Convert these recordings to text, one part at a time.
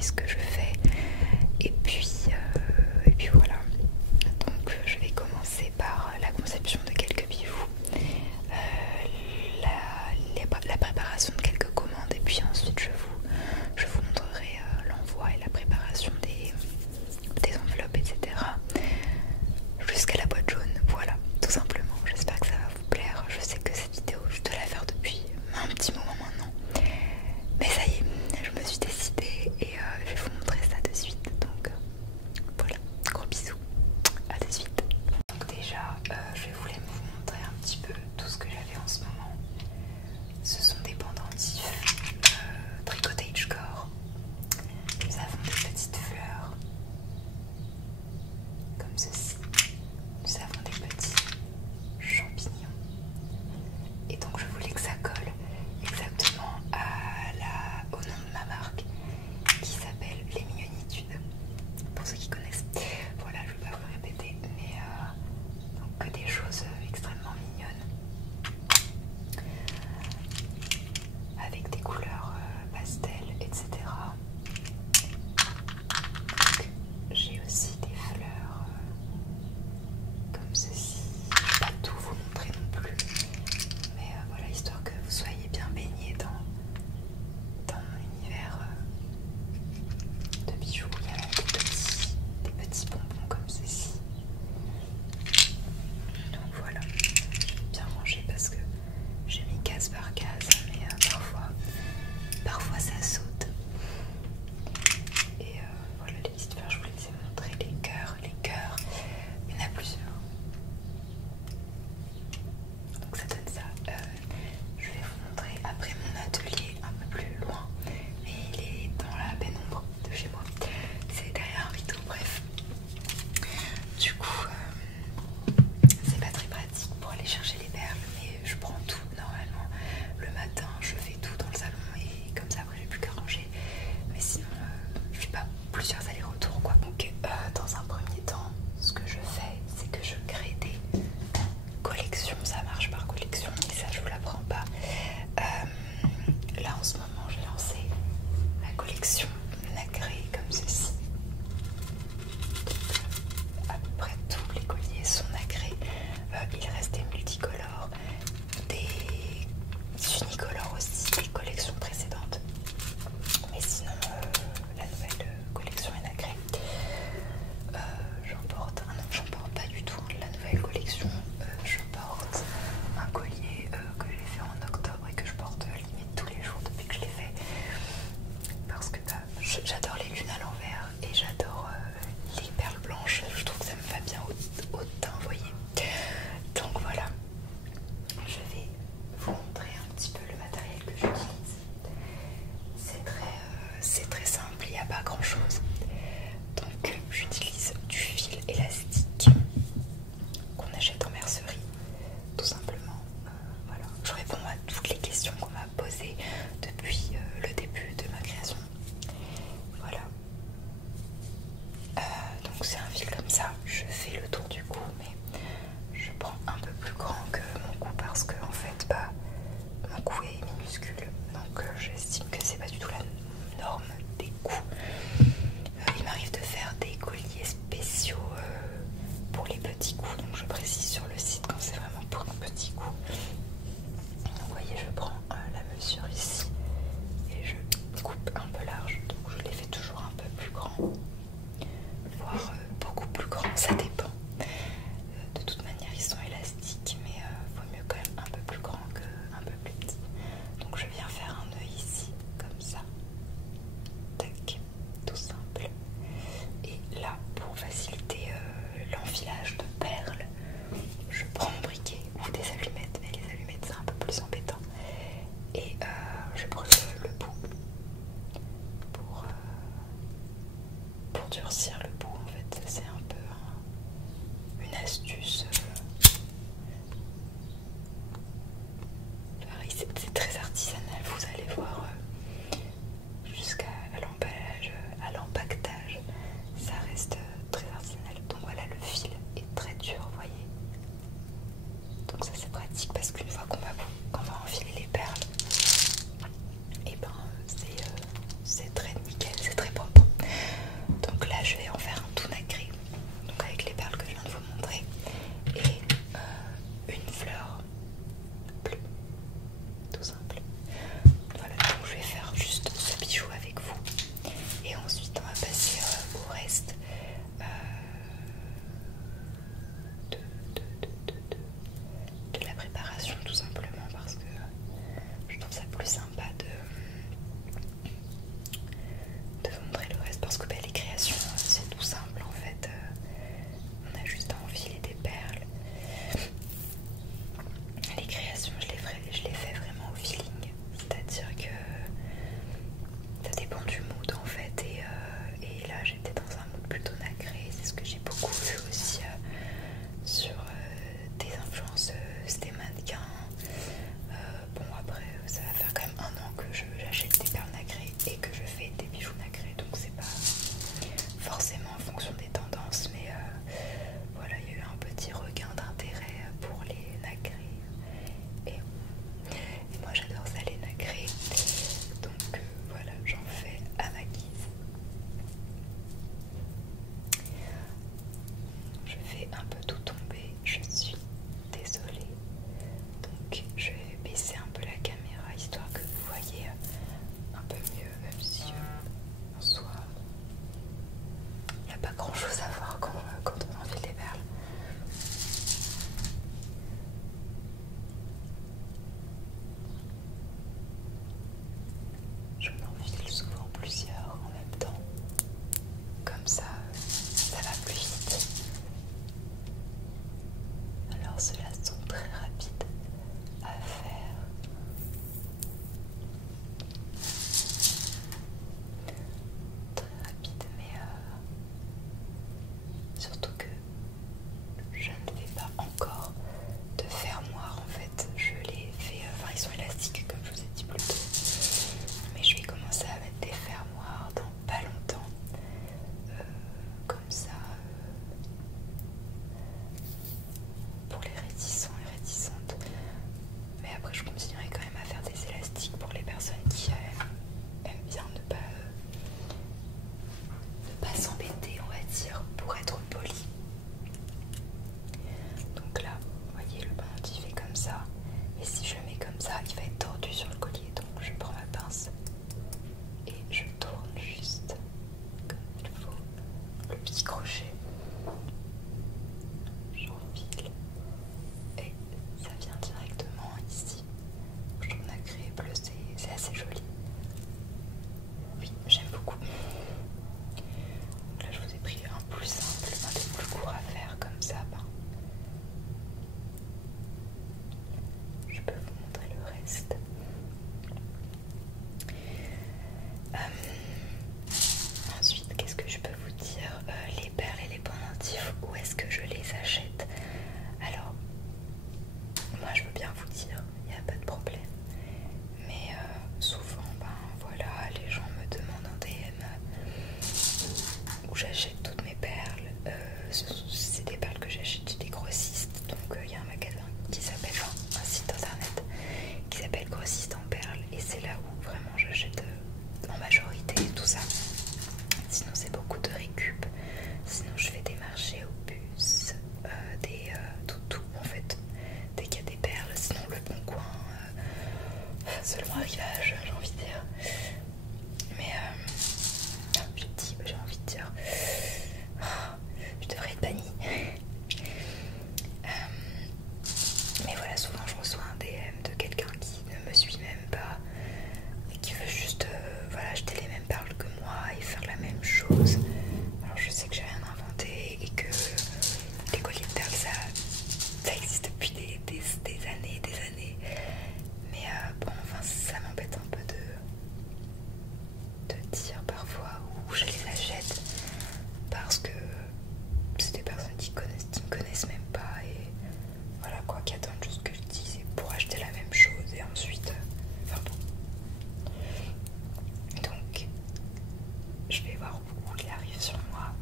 détaille ce que je fais. Et puis voilà. Donc je vais commencer par la conception de quelques bijoux, la préparation de quelques commandes, et puis ensuite je vous montrerai l'envoi et la préparation des enveloppes, etc. Jusqu'à la boîte jaune, voilà, tout simplement. J'espère que ça va vous plaire. Je sais que cette vidéo, je dois la faire depuis un petit moment maintenant. Mais ça y est, je me suis décidée et je vais vous montrer ça de suite. Donc voilà, gros bisous, à de suite. Donc déjà, je voulais vous montrer un petit peu tout ce que j'avais en ce moment. Ce sont des pendentifs tricotés Core. Nous avons des petites fleurs comme ceci. Nous avons des petits champignons. Et donc je voulais que ça colle exactement au nom de ma marque qui s'appelle Les Mignonitudes. Pour ceux qui connaissent. Voilà, je ne vais pas vous répéter, mais donc que des choses extrêmement mignonnes. Avec des couleurs pastel, etc. J'ai aussi des fleurs comme ceci. Je ne vais pas tout vous montrer non plus, mais voilà, histoire que vous soyez bien baignés dans mon univers de bijoux. Il y a des petits bonbons comme ceci. Donc voilà, je vais bien ranger parce que j'ai mis case par case, mais parfois ça saute. Et voilà les petites fleurs, je voulais vous montrer les cœurs, il y en a plusieurs. Donc ça donne ça. Je vais vous montrer après mon atelier un peu plus loin, mais il est dans la pénombre de chez moi. C'est derrière un rideau, bref. Du coup, c'est pas très pratique pour aller chercher les perles, mais je prends tout normalement. Le matin, je fais tout dans le salon et comme ça après j'ai plus qu'à ranger. Mais sinon, je fais pas plusieurs allers-retours quoi. Donc dans un premier temps, ce que je fais, c'est que je crée des collections. Ça marche par collection, mais ça je vous l'apprends pas. Là en ce moment, j'ai lancé la collection nacrée comme ceci. À peu près tous les colliers sont nacrés. Il reste des multicolores, des unicolores aussi, des collections précédentes. Mais sinon, la nouvelle collection est nacrée. J'en porte pas du tout la nouvelle collection. Je porte un collier que j'ai fait en octobre et que je porte limite tous les jours depuis que je l'ai fait. Parce que j'adore les lunes à l'envers et j'adore les perles blanches. Je trouve que ça me va bien au teint, vous voyez. Donc voilà, je vais vous montrer un petit peu le matériel que j'utilise. C'est très simple, il n'y a pas grand chose. Donc j'utilise du fil élastique qu'on achète en mercerie, tout simplement. Voilà, je réponds à toutes les questions qu'on m'a posées depuis le début de ma création. Voilà. Donc c'est un fil comme ça, je fais le tour du cou, mais je prends un peu plus grand que mon cou parce que en fait mon cou est minuscule, donc j'estime que c'est pas du tout la norme des coups. Il m'arrive de faire des colliers spéciaux pour les petits coups, donc je précise sur le site quand c'est vraiment pour un petit coup. Donc vous voyez, je prends la mesure ici et je coupe un peu large, donc je les fais toujours un peu plus grands, voire beaucoup plus grands, ça dépend. De toute manière ils sont élastiques, mais vaut mieux quand même un peu plus grand qu'un peu plus petit. Donc je viens faire un nœud ici, comme ça. Tac, tout simple. Et là, pour faciliter l'enfilage de perles, je prends mon briquet ou des allumettes, mais les allumettes c'est un peu plus embêtant. Et je prends le bout pour durcir le bout. En fait, c'est un peu une astuce. Pareil, c'est très artisanal, vous allez voir. Jusqu'à l'emballage, à l'empaquetage, ça reste très artisanal. Donc voilà, le fil est très dur, vous voyez. Donc ça c'est pratique parce qu'une fois qu'on va enfiler les perles, et ben c'est très nickel, c'est très propre. pour être poli. Donc là, vous voyez, le pendentif est comme ça. Et si je le mets comme ça, il va être tordu sur le collier. Donc je prends ma pince et je tourne juste comme il faut le petit crochet. J'enfile et ça vient directement ici. Je trouve nacré bleu, c'est assez joli. Oui, j'aime beaucoup. Donc là, je vous ai pris un plus simple, un des plus courts à faire comme ça. Je peux vous montrer le reste. Ensuite, qu'est-ce que je peux vous dire? Les perles et les pendentifs, où est-ce que je les achète? Alors, moi je veux bien vous dire, il n'y a pas de problème. Mais souvent, voilà, les gens me demandent en DM où j'achète toutes mes perles. C'est des perles que j'achète chez des grossistes. Donc il y a un magasin qui s'appelle, un site internet qui s'appelle Grossiste en perles. Et c'est là où vraiment j'achète en majorité tout ça. Sinon c'est beaucoup de récup. Sinon je fais des marchés aux puces, tout en fait. Dès qu'il y a des perles, sinon le bon coin, selon arrivage, j'ai envie de dire. Mais j'ai envie de dire, je devrais être bannie. Mais voilà, souvent je reçois un DM de quelqu'un qui ne me suit même pas et qui veut juste voilà, acheter les mêmes perles que moi et faire la même chose. Alors je sais que j'ai rien inventé et que les colliers de perles ça existe depuis des années, mais bon, enfin ça m'embête un peu de dire parfois où je les achète parce que c'est des personnes qui me connaissent même pas et voilà quoi, qui attendent juste que je dise pour acheter la même chose et ensuite enfin bon. Donc je vais voir où il arrive sur moi.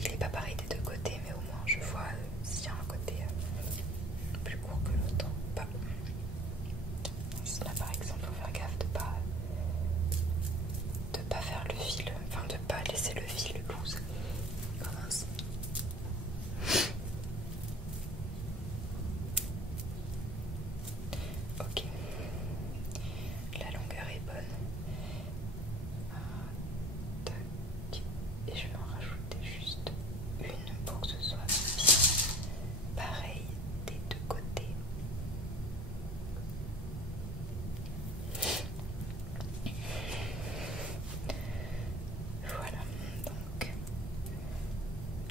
Il est pas pareil des deux côtés, mais au moins je vois s'il y a un côté plus court que l'autre. Là par exemple, faut faire gaffe de pas faire le fil, enfin de pas laisser le fil loose comme ainsi. Ok, la longueur est bonne. Tac. Et je vais en rajouter juste une pour que ce soit bien pareil des deux côtés. Voilà, donc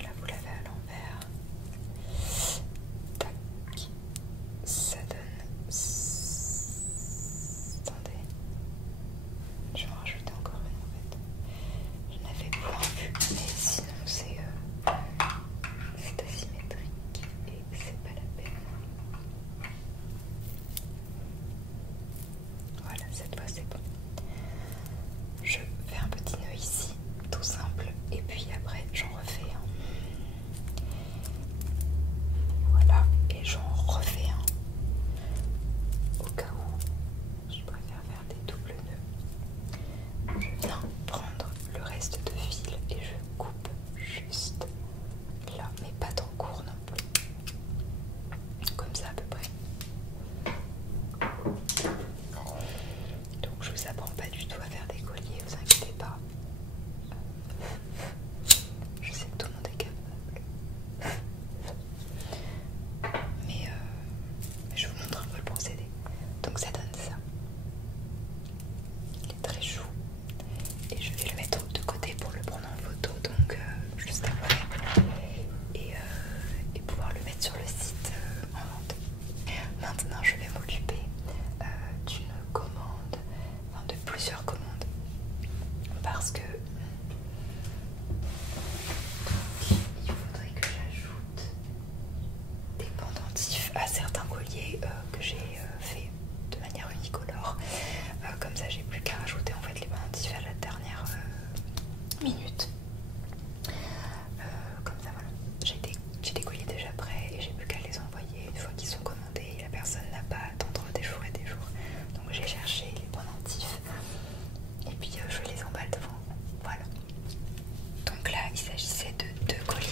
là vous l'avez à l'envers. Tac, ça donne. Attendez, je vais en rajouter encore une en fait. Je n'avais point vu, mais sinon c'est asymétrique et c'est pas la peine. Voilà, cette fois c'est bon. Je fais un petit nœud ici, tout simple, et puis après j'en refais un. Voilà, et j'en refais un. Au cas où je préfère faire des doubles nœuds. Je viens prendre le reste de fil et je coupe juste là, mais pas trop court non plus. Comme ça à peu près. Donc je vous apprends pas du tout à faire des colliers, vous inquiétez pas. Je sais que tout le monde est capable. Mais je vous montre un peu le procédé. Donc ça donne ça. Il est très chou. Et je vais le mettre de côté pour le prendre en photo, donc juste après. Et pouvoir le mettre sur le site en vente. Maintenant je vais m'occuper d'une commande, enfin de plusieurs commandes. Parce que il faudrait que j'ajoute des pendentifs à certains colliers que j'ai fait de manière unicolore. Comme ça j'ai plus qu'à rajouter en fait les pendentifs à la dernière minute. Comme ça voilà, j'ai des colliers déjà prêts et j'ai plus qu'à les envoyer une fois qu'ils sont commandés. La personne n'a pas à attendre des jours et des jours. Donc j'ai cherché les pendentifs et puis je les emballe devant. Voilà. Donc là il s'agissait de deux colliers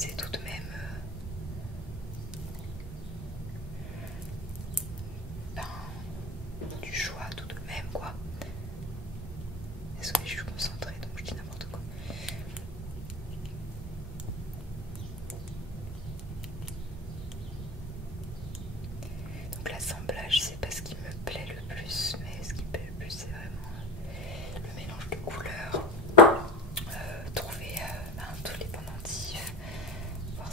c'est tout de même du choix tout de même quoi. Désolée, je suis concentrée donc je dis n'importe quoi. Donc l'assemblage c'est pas ce qui me plaît le plus, mais ce qui me plaît le plus c'est vraiment le mélange de couleurs, trouver tous les pendentifs, voir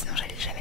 sinon j'allais jamais